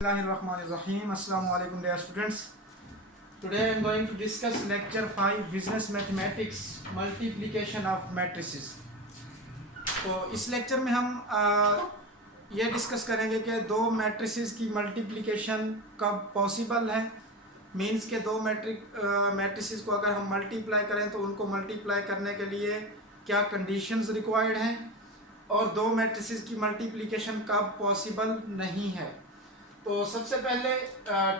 Bismillahirrahmanirrahim. Assalamu alaikum dear students. Today I am going to discuss lecture 5 business mathematics multiplication of matrices. तो इस lecture में हम ये discuss करेंगे कि दो मैट्रिसेस की मल्टीप्लिकेशन कब पॉसिबल है। मींस के दो मैट्रिसेस को अगर हम मल्टीप्लाई करें तो उनको मल्टीप्लाई करने के लिए क्या कंडीशंस रिक्वायर्ड हैं, और दो मैट्रिसेस की मल्टीप्लिकेशन कब पॉसिबल नहीं है। तो सबसे पहले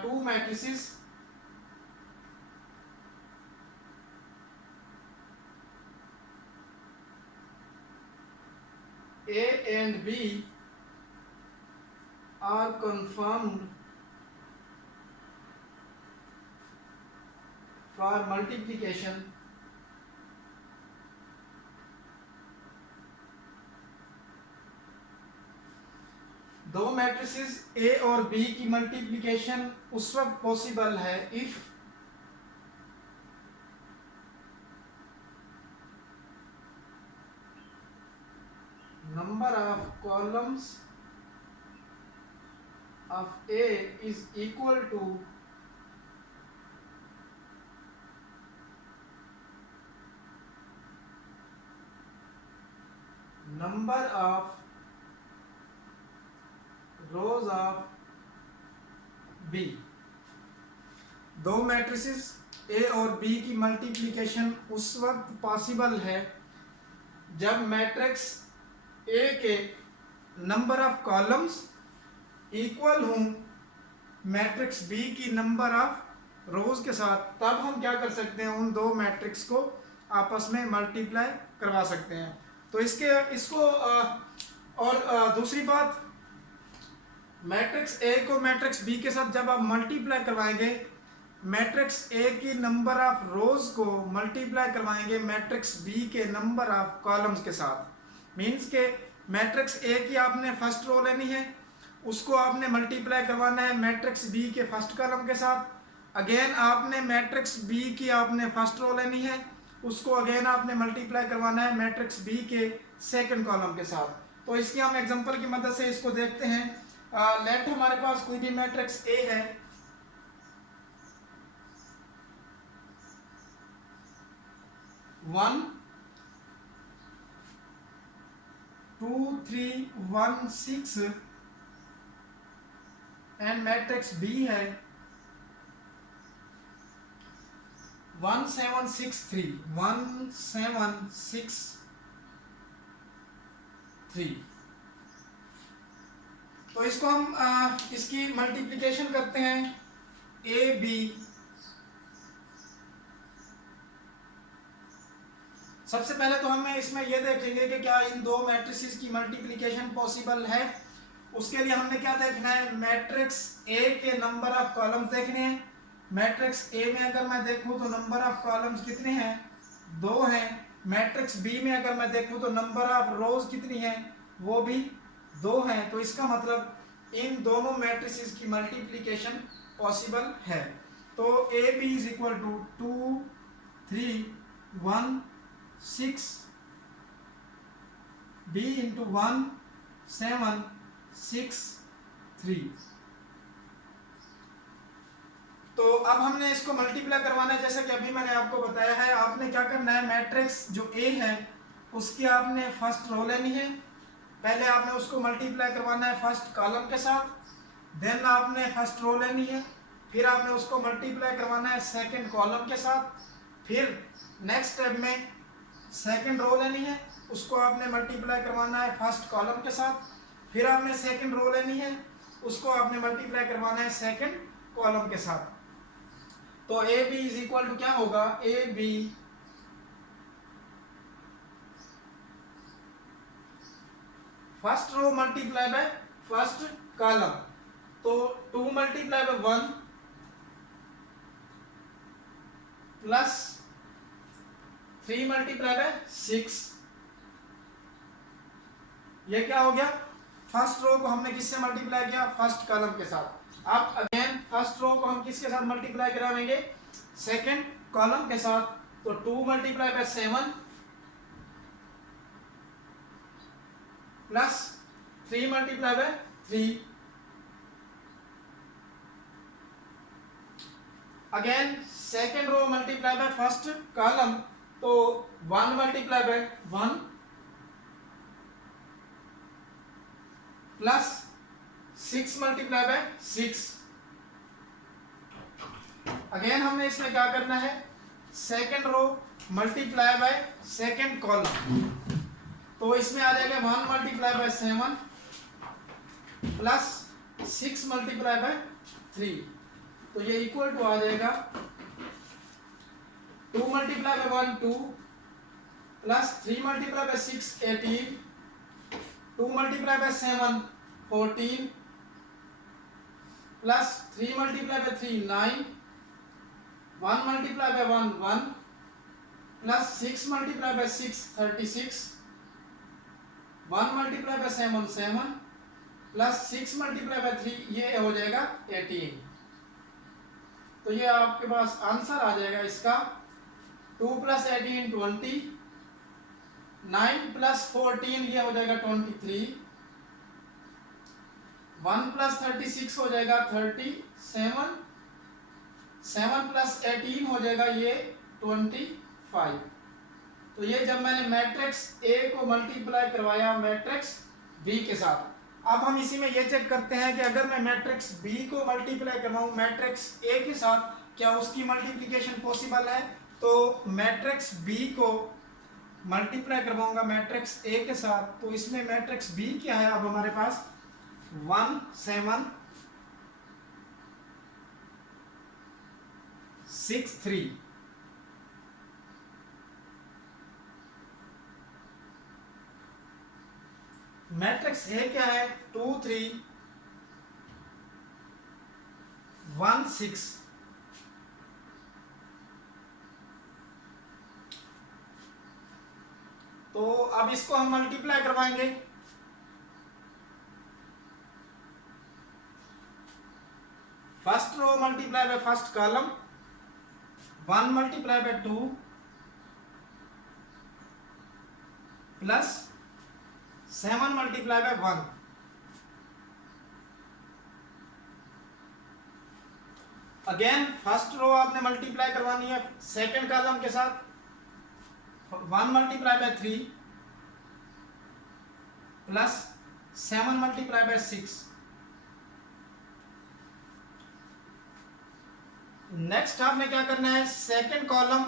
two matrices A and B are confirmed for multiplication दो मैट्रिसेस ए और बी की मल्टीप्लिकेशन उस वक्त पॉसिबल है if number of columns of A is equal to number of rows of B. दो मैट्रिसेस ए और बी की multiplication उस वक्त पॉसिबल है जब मैट्रिक्स ए के नंबर ऑफ कॉलम्स इक्वल हों मैट्रिक्स बी की नंबर ऑफ रोज के साथ। तब हम क्या कर सकते हैं, उन दो मैट्रिक्स को आपस में मल्टीप्लाई करवा सकते हैं। तो इसको दूसरी बात, मैट्रिक्स ए को मैट्रिक्स बी के साथ जब आप मल्टीप्लाई करवाएंगे, मैट्रिक्स ए की नंबर ऑफ रोज को मल्टीप्लाई करवाएंगे मैट्रिक्स बी के नंबर ऑफ कॉलम्स के साथ। मींस के मैट्रिक्स ए की आपने फर्स्ट रो लेनी है, उसको आपने मल्टीप्लाई करवाना है मैट्रिक्स बी के फर्स्ट कॉलम के साथ। अगेन आपने मैट्रिक्स बी की आपने फर्स्ट रो लेनी है, उसको अगेन आपने मल्टीप्लाई करवाना है मैट्रिक्स बी के सेकंड कॉलम के साथ। तो इसकी हम एग्जांपल की मदद से इसको देखते हैं। लेट हमारे पास कोई भी मैट्रिक्स ए है, one two three one six and matrix B है 1 7 6 3 1 7 6 3। तो इसको हम इसकी मल्टीप्लिकेशन करते हैं ए बी। सबसे पहले तो हमें इसमें यह देखेंगे कि क्या इन दो मैट्रिसेस की मल्टीप्लिकेशन पॉसिबल है। उसके लिए हमने क्या देखना है, मैट्रिक्स ए के नंबर ऑफ कॉलम्स देखने हैं। मैट्रिक्स ए में अगर मैं देखूं तो नंबर ऑफ कॉलम्स कितने हैं, दो हैं। मैट्रिक्स बी में अगर मैं देखूं तो नंबर ऑफ रोज कितनी है, वो भी दो हैं। तो इसका मतलब इन दोनों मैट्रिसेस की मल्टीप्लिकेशन पॉसिबल है। तो A B is equal to 2 3 1 6 b into 1 7 6 3। तो अब हमने इसको मल्टीप्लाई करवाना है, जैसे कि अभी मैंने आपको बताया है। आपने क्या करना है, मैट्रिक्स जो ए है उसकी आपने फर्स्ट रो लेनी है। पहले आपने उसको मल्टीप्लाई करवाना है फर्स्ट कॉलम के साथ, देन आपने फर्स्ट रो लेनी है, फिर आपने उसको मल्टीप्लाई करवाना है सेकंड कॉलम के साथ, फिर नेक्स्ट स्टेप में सेकंड रो लेनी है, उसको आपने मल्टीप्लाई करवाना है फर्स्ट कॉलम के साथ, फिर आपने सेकंड रो लेनी है, उसको आपने मल्टीप्लाई करवाना है सेकंड कॉलम के साथ। तो A B is equal to क्या होगा, A B first row multiply by first column. तो 2 multiply by 1 plus 3 multiply by 6। ये क्या हो गया, फर्स्ट रो को हमने किससे मल्टीप्लाई किया, फर्स्ट कॉलम के साथ। अब अगेन फर्स्ट रो को हम किसके साथ मल्टीप्लाई कराएंगे, सेकंड कॉलम के साथ। तो 2 multiply by 7 plus 3 multiply by 3 again second row multiply by first column, तो 1 multiply by 1 plus 6 multiply by 6। Again हमें इसमें क्या करना है, second row multiply by second column, तो इसमें आ जाएगा 1 multiply by 7 plus 6 multiply by 3, तो ये इक्वल टू आ जाएगा 2 multiply by 1 2 plus 3 multiply by 6 18, 2 multiply by 7 14 plus 3 multiply by 3 9, 1 multiply by 1 1 plus 6 multiply by 6 36, 1 multiply by 7 7 plus 6 multiply by 3 ये हो जाएगा 18। तो ये आपके पास आंसर आ जाएगा इसका 2 प्लस 18 20, 9 प्लस 14 ये हो जाएगा 23, 1 प्लस 36 हो जाएगा 37, 7 प्लस 18 हो जाएगा ये 25। तो ये जब मैंने मैट्रिक्स ए को मल्टीप्लाई करवाया मैट्रिक्स बी के साथ, अब हम इसी में ये चेक करते हैं कि अगर मैं मैट्रिक्स बी को मल्टीप्लाई करवाऊं मैट्रिक्स ए के साथ, क्या उसकी मल्टीप्लिकेशन पॉसिबल है। तो मैट्रिक्स बी को मल्टीप्लाई करवाऊंगा मैट्रिक्स ए के साथ, तो इसमें मैट्रिक्स बी क्या है, अब हमारे पास 1 7 6 3, मैट्रिक्स ए क्या है 2 3 1 6। तो अब इसको हम मल्टीप्लाई करवाएंगे, first row multiply by first column, 1 multiply by 2 plus 7 multiply by 1। Again first row आपने मल्टीप्लाई करवानी है सेकेंड कॉलम के साथ, 1 multiply by 3 plus 7 multiply by 6। Next आपने क्या करना है, second column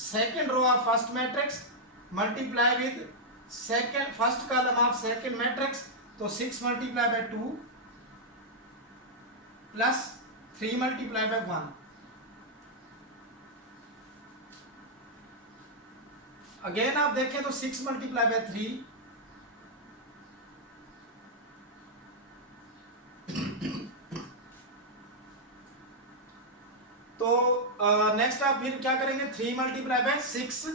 second row of first matrix multiply with second first column of second matrix, तो 6 multiply by 2 plus 3 multiply by 1। Again आप देखें तो 6 मल्टीप्लाई बाय 3 तो नेक्स्ट आप फिर क्या करेंगे, 3 मल्टीप्लाई बाय 6,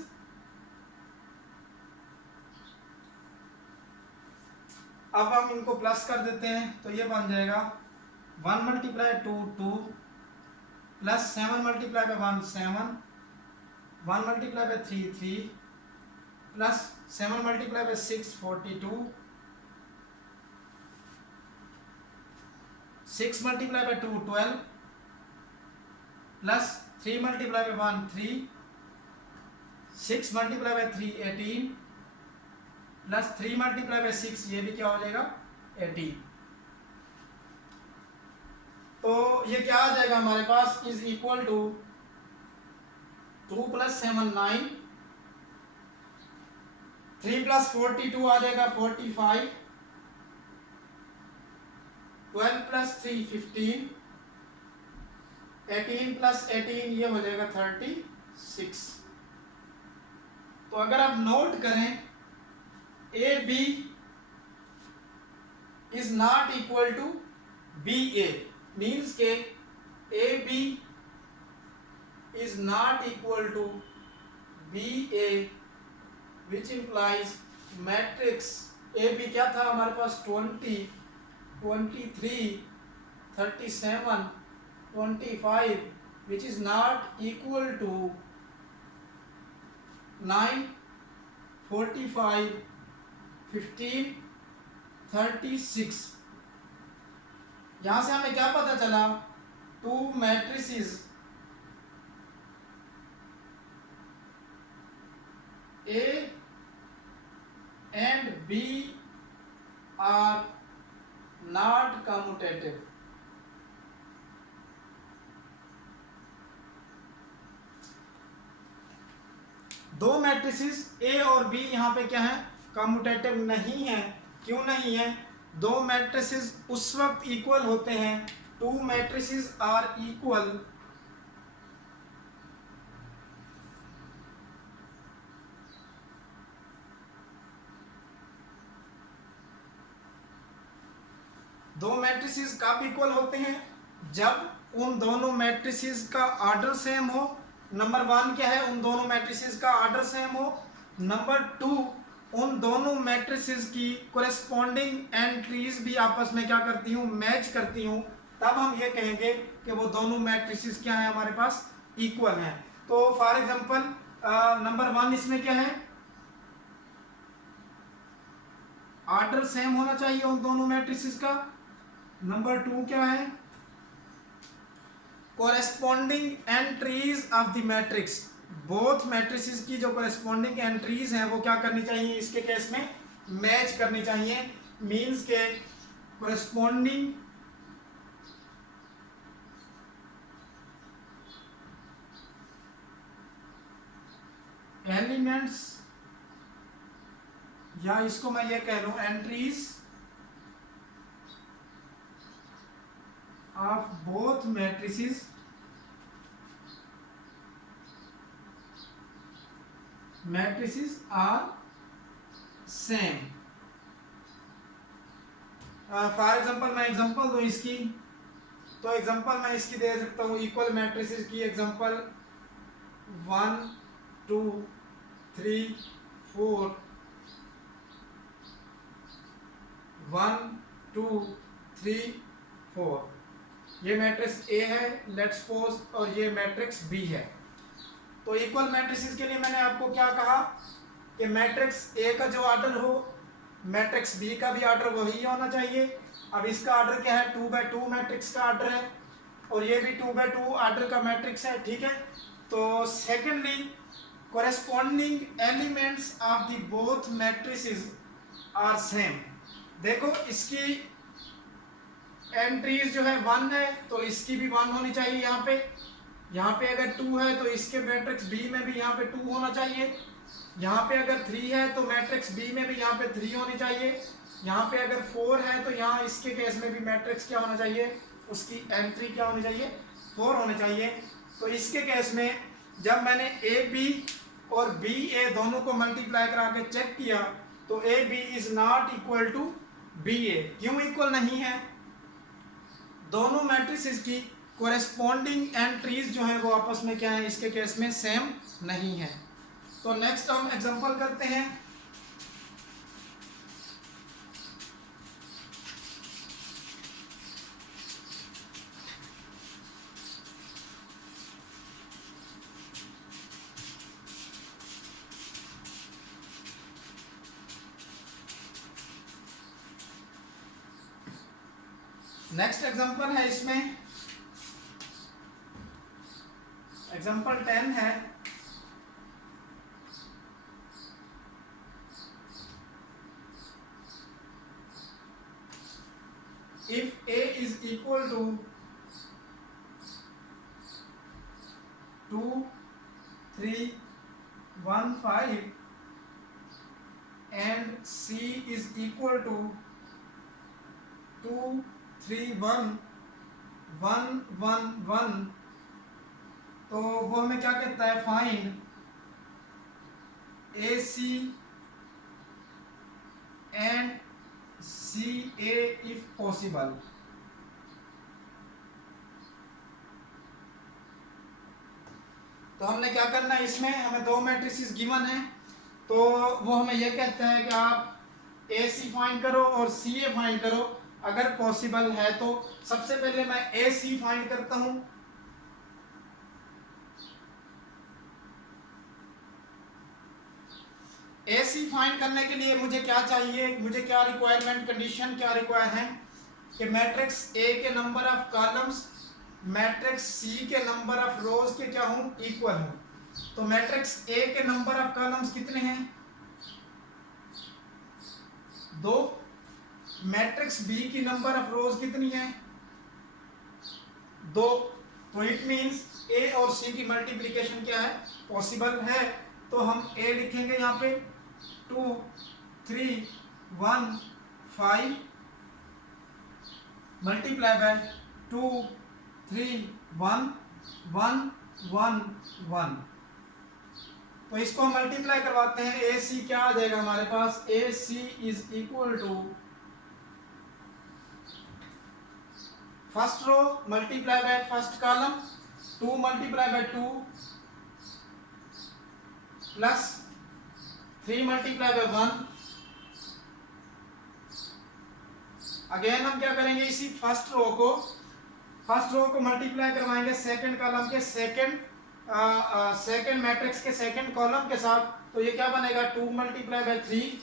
अब हम इनको प्लस कर देते हैं, तो ये बन जाएगा 1 multiply 2 2 plus 7 multiply by 1 7, 1 multiply by 3 3 plus 7 multiply by 6 42, 6 multiply by 2 12 plus 3 multiply by 1 3, 6 multiply by 3 18 plus 3 multiply by 6 ये भी क्या हो जाएगा 18। तो ये क्या आ जाएगा हमारे पास, is equal to 2 plus 7 9, 3 plus 42 आ जाएगा 45, 12 प्लस 3 15, 18 प्लस 18 ये हो जाएगा 36। तो अगर आप नोट करें A B is not equal to B A, means के A B is not equal to B A, which implies matrix A B क्या था हमारे पास 20 23 37 25 which is not equal to 9 45 15 36। यहाँ से हमें क्या पता चला, to matrices A and B are not commutative. दो मैट्रिसेस ए और बी यहाँ पे क्या है, कम्यूटेटिव नहीं है। क्यों नहीं है? दो मैट्रिसेस उस वक्त इक्वल होते हैं, टू मैट्रिसेस आर इक्वल दो मैट्रिसेस कब इक्वल होते हैं? जब उन दोनों मैट्रिसेस का ऑर्डर सेम हो। नंबर वन क्या है? उन दोनों मैट्रिसेस का ऑर्डर सेम हो। नंबर टू, उन दोनों मैट्रिसेस की कोरेस्पॉन्डिंग एंट्रीज भी आपस में क्या करती हूँ, मैच करती हूँ। तब हम ये कहेंगे कि वो दोनों मैट्रिसेस क्या है, हमारे पास इक्वल हैं। तो फॉर एग्जांपल नंबर वन इसमें क्या है, ऑर्डर सेम होना चाहिए उन दोनों मैट्रिसेस का। नंबर टू क्या है, corresponding entries of the matrix, both matrices की जो कोरेस्पॉन्डिंग एंट्रीज हैं वो क्या करनी चाहिए, इसके केस में मैच करनी चाहिए। मींस के कोरेस्पॉन्डिंग एलिमेंट्स, या इसको मैं ये कह लूं entries of both matrices are same. For example मैं एग्जांपल दूं इसकी, तो एग्जांपल मैं इसकी दे सकता हूं इक्वल मैट्रिसेस की। एग्जांपल 1 2 3 4, 1 2 3 4, ये मैट्रिक्स ए है लेट्स सपोज, और ये मैट्रिक्स बी है। तो इक्वल मैट्रिसेस के लिए मैंने आपको क्या कहा कि मैट्रिक्स ए का जो ऑर्डर हो, मैट्रिक्स बी का भी ऑर्डर वही होना चाहिए। अब इसका ऑर्डर क्या है, 2x2 मैट्रिक्स का ऑर्डर है, और ये भी 2x2 ऑर्डर का मैट्रिक्स है, ठीक है। तो secondly, corresponding elements of the both matrices are same. देखो इसकी एंट्रीज जो है 1 है, तो इसकी भी 1 होनी चाहिए यहाँ पे। यहाँ पे अगर 2 है तो इसके मैट्रिक्स बी में भी यहाँ पे 2 होना चाहिए। यहाँ पे अगर 3 है तो मैट्रिक्स बी में भी यहाँ पे 3 होनी चाहिए। यहाँ पे अगर 4 है तो यहाँ इसके केस में भी मैट्रिक्स क्या होना चाहिए, उसकी एंट्री क्या होनी चाहिए, 4 होने चाहिए। तो इसके केस में जब मैंने ए बी और बी ए दोनों को मल्टीप्लाई करा के चेक किया तो A B is not equal to B A. क्यों इक्वल नहीं है? दोनों मैट्रिसेस की कोरेस्पॉन्डिंग एंट्रीज जो है वो आपस में क्या है, इसके केस में सेम नहीं है। तो नेक्स्ट हम एग्जांपल करते हैं। नेक्स्ट एग्जांपल है, इसमें एग्जांपल 10 है। If A is equal to 2 3 1 5 and C is equal to 2 3 1 1 1 1, तो वो हमें क्या कहता है, find AC and CA if possible. तो हमने क्या करना है, इसमें हमें दो मैट्रिसेस गिवन है, तो वो हमें ये कहता है कि आप AC फाइंड करो और CA फाइंड करो अगर पॉसिबल है। तो सबसे पहले मैं AC फाइंड करता हूं। AC फाइंड करने के लिए मुझे क्या चाहिए, मुझे क्या रिक्वायरमेंट कंडीशन क्या रिक्वायर है कि मैट्रिक्स A के number of columns matrix C के नंबर ऑफ रोज के क्या हूं, इक्वल हूं। तो मैट्रिक्स ए के नंबर ऑफ कॉलम्स कितने हैं? 2। मैट्रिक्स बी की नंबर ऑफ रोज कितनी है? 2। तो इट मींस ए और सी की मल्टीप्लिकेशन क्या है? पॉसिबल है। तो हम ए लिखेंगे यहाँ पे 2 3 1 5 मल्टीप्लाई बाय 2 3 1 1 1 1। तो इसको हम मल्टीप्लाई करवाते हैं। ए सी क्या आ जाएगा हमारे पास? A C is equal to first row multiply by first column 2 multiply by 2 plus 3 multiply by 1। Again हम क्या करेंगे? इसी फर्स्ट रो को मल्टीप्लाई करवाएंगे सेकंड कॉलम के सेकंड मैट्रिक्स के सेकंड कॉलम के साथ। तो ये क्या बनेगा? 2 multiply by 3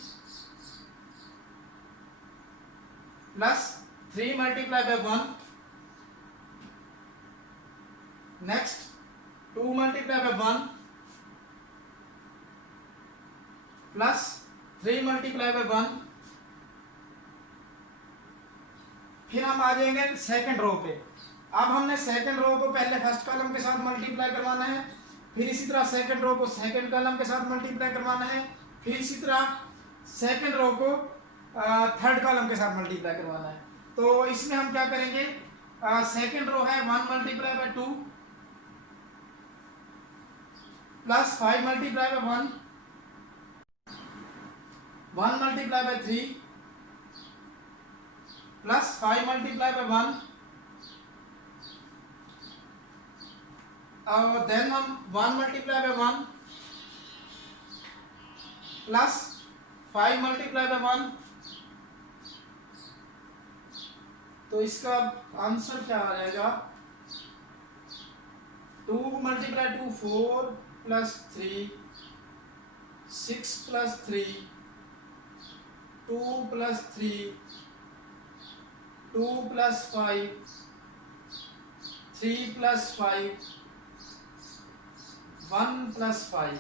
plus 3 multiply by 1। Next 2 multiply by 1 plus 3 multiply by 1। फिर हम आ जाएंगे सेकंड रो पे। अब हमने सेकंड रो को पहले फर्स्ट कॉलम के साथ मल्टीप्लाई करवाना है, फिर इसी तरह सेकंड रो को सेकंड कॉलम के साथ मल्टीप्लाई करवाना है, फिर इसी तरह सेकंड रो को थर्ड कॉलम के साथ मल्टीप्लाई करवाना है। तो इसमें हम क्या करेंगे? सेकंड रो है 1 multiply by 2 plus 5 multiply by 1 1 multiply by 3 plus 5 multiply by 1 और देन हम 1 multiply by 1 plus 5 multiply by 1। तो इसका आंसर क्या आ जाएगा? 2 multiply 2 4 plus 3 6 plus 3 2 plus 3 2 plus 5 3 plus 5 1 plus 5।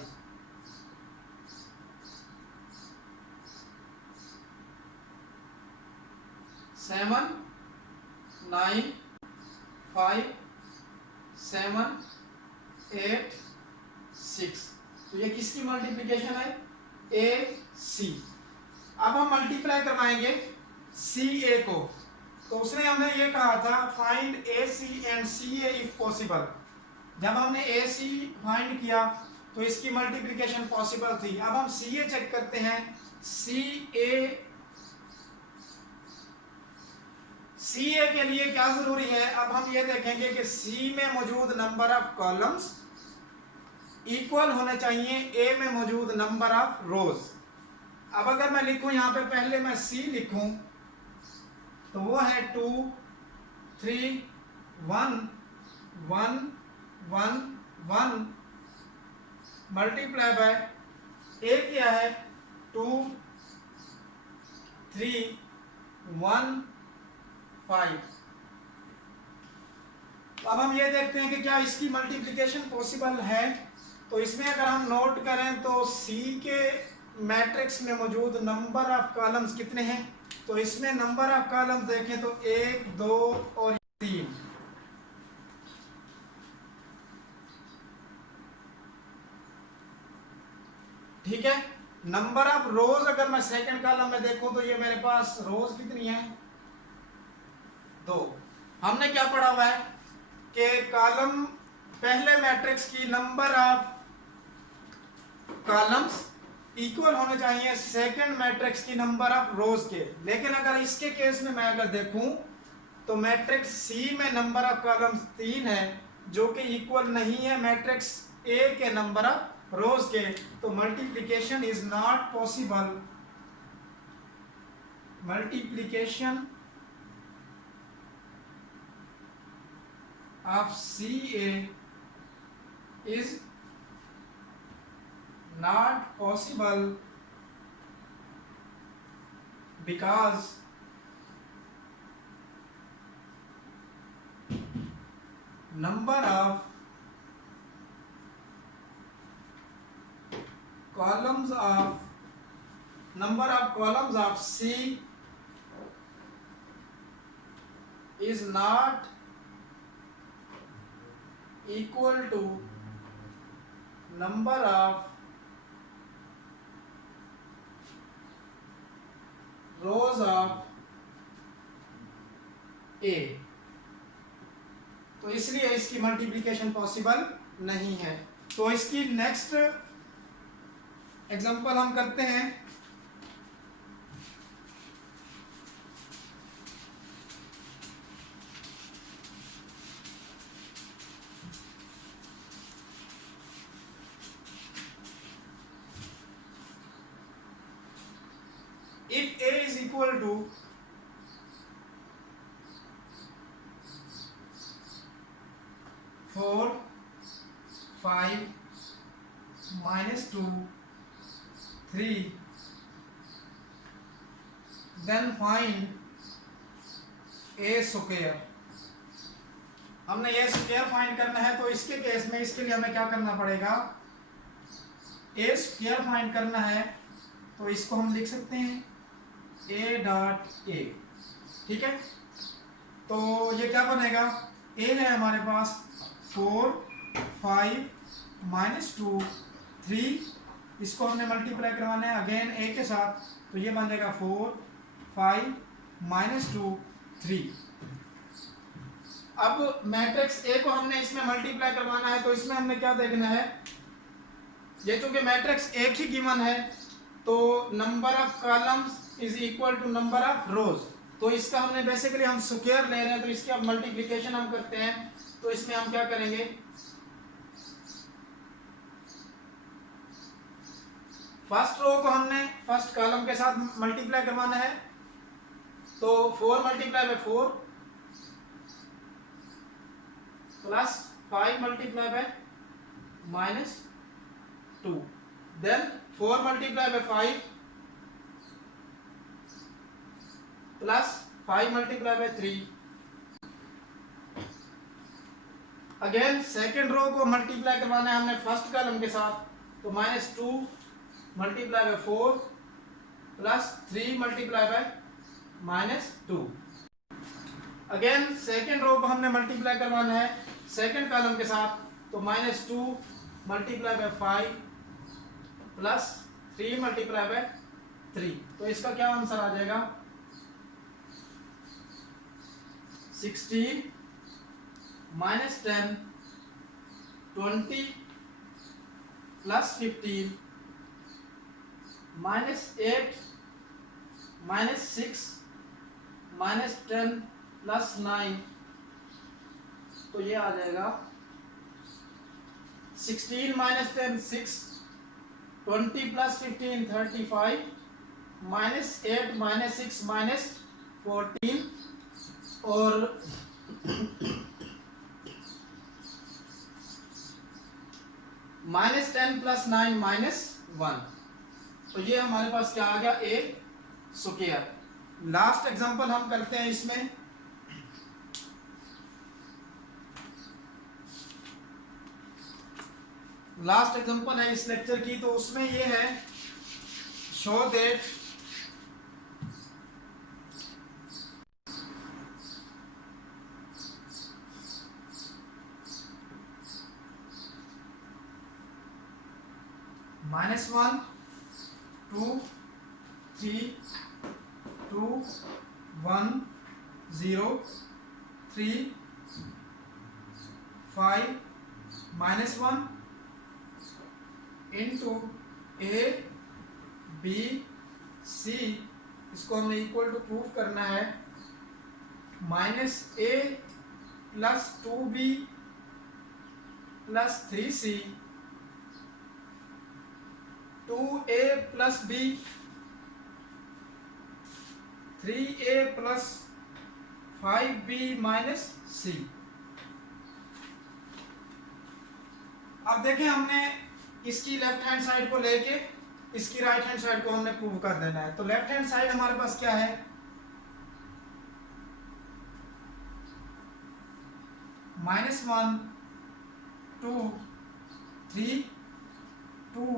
Seven 9 5 7 8 6। तो ये किसकी मल्टीप्लिकेशन है? ए सी। अब हम मल्टीप्लाई करवाएंगे सी ए को। तो उसने हमें ये कहा था find A C and C A if possible. जब हमने ए सी फाइंड किया तो इसकी मल्टीप्लिकेशन पॉसिबल थी। अब हम सी ए चेक करते हैं। सी ए के लिए क्या जरूरी है? अब हम ये देखेंगे कि सी में मौजूद नंबर ऑफ कॉलम्स इक्वल होने चाहिए ए में मौजूद नंबर ऑफ रोज। अब अगर मैं लिखूं यहाँ पे, पहले मैं सी लिखूं तो वो है 2 3 1 1 1 1 मल्टीप्लाई बाय ए क्या है? 2 3 1 5। अब हम ये देखते हैं कि क्या इसकी मल्टीप्लिकेशन पॉसिबल है। तो इसमें अगर हम नोट करें तो सी के मैट्रिक्स में मौजूद नंबर ऑफ कॉलम्स कितने हैं? तो इसमें नंबर ऑफ कॉलम्स देखें तो 1 2 और 3। ठीक है। नंबर ऑफ रोज अगर मैं सेकंड कॉलम में देखूं तो ये मेरे पास रोज कितनी है? 2। हमने क्या पढ़ा हुआ है कि कॉलम पहले मैट्रिक्स की नंबर ऑफ कॉलम्स इक्वल होने चाहिए सेकंड मैट्रिक्स की नंबर ऑफ रोज के। लेकिन अगर इसके केस में मैं अगर देखूं तो मैट्रिक्स सी में नंबर ऑफ कॉलम्स 3 है जो कि इक्वल नहीं है मैट्रिक्स ए के नंबर ऑफ रोज के। तो multiplication is not possible. Multiplication of CA is not possible because number of columns of number of columns of C is not equal to number of rows of A, तो इसलिए इसकी multiplication possible नहीं है। तो इसकी next example हम करते हैं। If A is equal to 4, 5, -2, 3, then find A square। हमने A स्क्वायर फाइंड करना है, तो इसके केस में इसके लिए हमें क्या करना पड़ेगा, A स्क्वायर फाइंड करना है। तो इसको हम लिख सकते हैं A डॉट A, ठीक है। तो ये क्या बनेगा, A है हमारे पास 4, 5, -2, 3, इसको हमने मल्टीप्लाई करवाना है अगेन A के साथ, तो ये बन जाएगा 4, 5, -2, 3। अब मैट्रिक्स A को हमने इसमें मल्टीप्लाई करवाना है, तो इसमें हमने क्या देखना है, ये चूंकि मैट्रिक्स एक ही गिवन है, तो number of columns is equal to number of rows. तो इसका हमने बेसिकली हम स्क्वायर ले रहे हैं, तो इसकी अब मल्टीप्लिकेशन हम करते हैं। तो इसमें हम क्या करेंगे, फर्स्ट रो को हमने फर्स्ट कॉलम के साथ मल्टीप्लाई करवाना है, तो 4 multiply by 4 plus 5 multiply by -2, then 4 multiply by 5 plus 5 multiply by 3। Again second row को मल्टीप्लाई करवाना है हमने फर्स्ट कॉलम के साथ, तो -2 multiply by 4 plus 3 multiply by -2। Again second row को हमने मल्टीप्लाई करवाना है सेकेंड कॉलम के साथ, तो -2 multiply by 5 plus 3 multiply by 3। तो इसका क्या आंसर आ जाएगा, 16 -10 20 प्लस 15 -8 -6 -10 प्लस 9, तो ये आ जाएगा 16 -10 6, 20 प्लस 15 35, -8 -6 -14 और -10 प्लस 9 -1। तो ये हमारे पास क्या आ गया, A स्क्वायर। लास्ट एग्जांपल हम करते हैं इसमें। लास्ट एग्जांपल है इस लेक्चर की, तो उसमें ये है, show that -1 2 3 2 1 0 3 5 -1 into A B C, इसको हमें इक्वल टू प्रूफ करना है -A plus 2B plus 3C 2A plus B 3A plus 5B minus C। अब देखें, हमने इसकी लेफ्ट हैंड साइड को लेके इसकी राइट हैंड साइड को हमने प्रूव कर देना है। तो लेफ्ट हैंड साइड हमारे पास क्या है, -1 2 3 2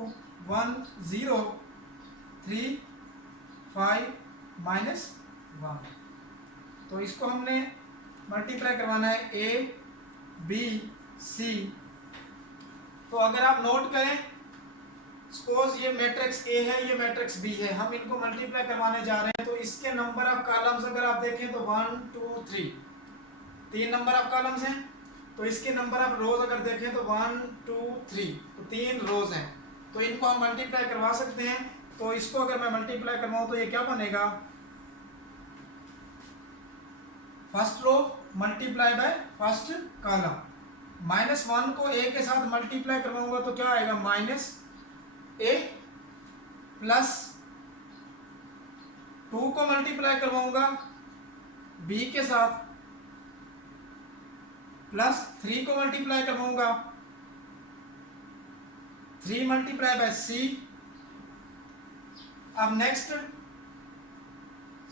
1 0 3 5 -1। तो इसको हमने मल्टीप्लाई करवाना है ए बी सी। तो अगर आप नोट करें, सपोज ये मैट्रिक्स ए है, ये मैट्रिक्स बी है, हम इनको मल्टीप्लाई करवाने जा रहे हैं। तो इसके नंबर ऑफ कॉलम्स अगर आप देखें तो 1 2 3, 3 नंबर ऑफ कॉलम्स हैं। तो इसके नंबर ऑफ रोज अगर देखें तो 1 2 3, तो 3 रोज हैं। तो इनको हम मल्टीप्लाई करवा सकते हैं। तो इसको अगर मैं मल्टीप्लाई करवाऊं तो ये क्या बनेगा, first row multiply by first column. -1 को ए के साथ मल्टीप्लाई करवाऊंगा तो क्या आएगा, -a प्लस 2 को मल्टीप्लाई करवाऊंगा बी के साथ, प्लस 3 को मल्टीप्लाई करवाऊंगा 3 मल्टीप्लाई बाय सी। अब नेक्स्ट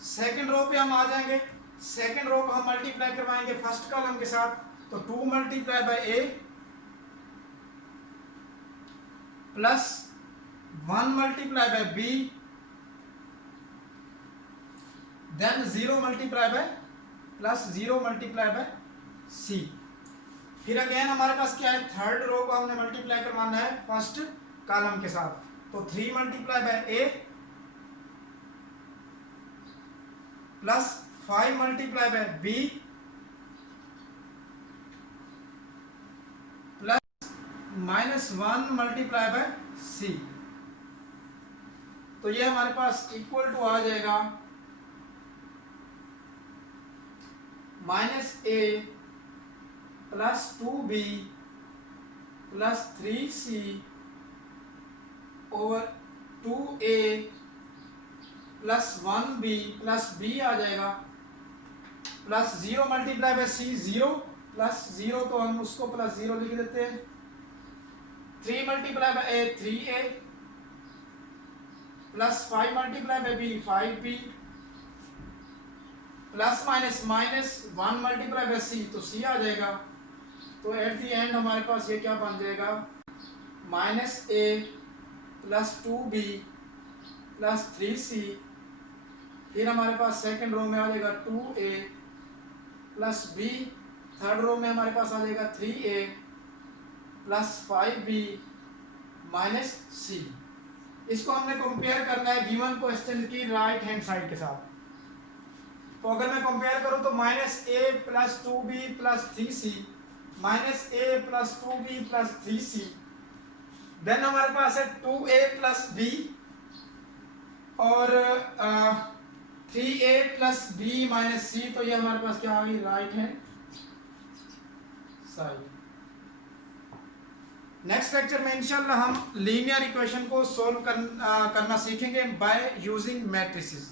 सेकंड रो पे हम आ जाएंगे। सेकंड रो को हम मल्टीप्लाई करवाएंगे फर्स्ट कॉलम के साथ, तो 2 multiply by A plus 1 multiply by B, then 0 multiply by plus 0 multiply by C. फिर अगेन हमारे पास क्या है, थर्ड रो को हमने मल्टीप्लाई करवाना है फर्स्ट कॉलम के साथ। तो 3 multiply by A plus 5 multiply by B plus -1 multiply by C. तो ये हमारे पास इक्वल टू आ जाएगा -a plus 2b plus 3c over 2a plus 1b plus b आ जाएगा, plus 0 multiply by C 0 plus 0, तो हम उसको प्लस 0 लिख देते हैं। 3 multiply by A 3a plus 5 multiply by B 5b plus minus 1 multiply by C, तो C आ जाएगा। तो एट द एंड हमारे पास ये क्या बन जाएगा, -a plus 2b plus 3c। फिर हमारे पास सेकंड रो में आ जाएगा 2a plus b, third row में हमारे पास आ जाएगा 3a plus 5b minus c। इसको हमने कंपेयर करना है गिवन क्वेश्चन की राइट हैंड साइड के साथ। तो अगर मैं कंपेयर करूं तो -a plus 2b plus 3c, -a plus 2b plus 3c, then हमारे पास है 2a प्लस b और 3a plus b minus c। तो ये हमारे पास क्या आ गई, right hand side. Next lecture में इंशाल्लाह हम लीनियर इक्वेशन को सोल्व करना सीखेंगे बाय यूजिंग मैट्रिसेस।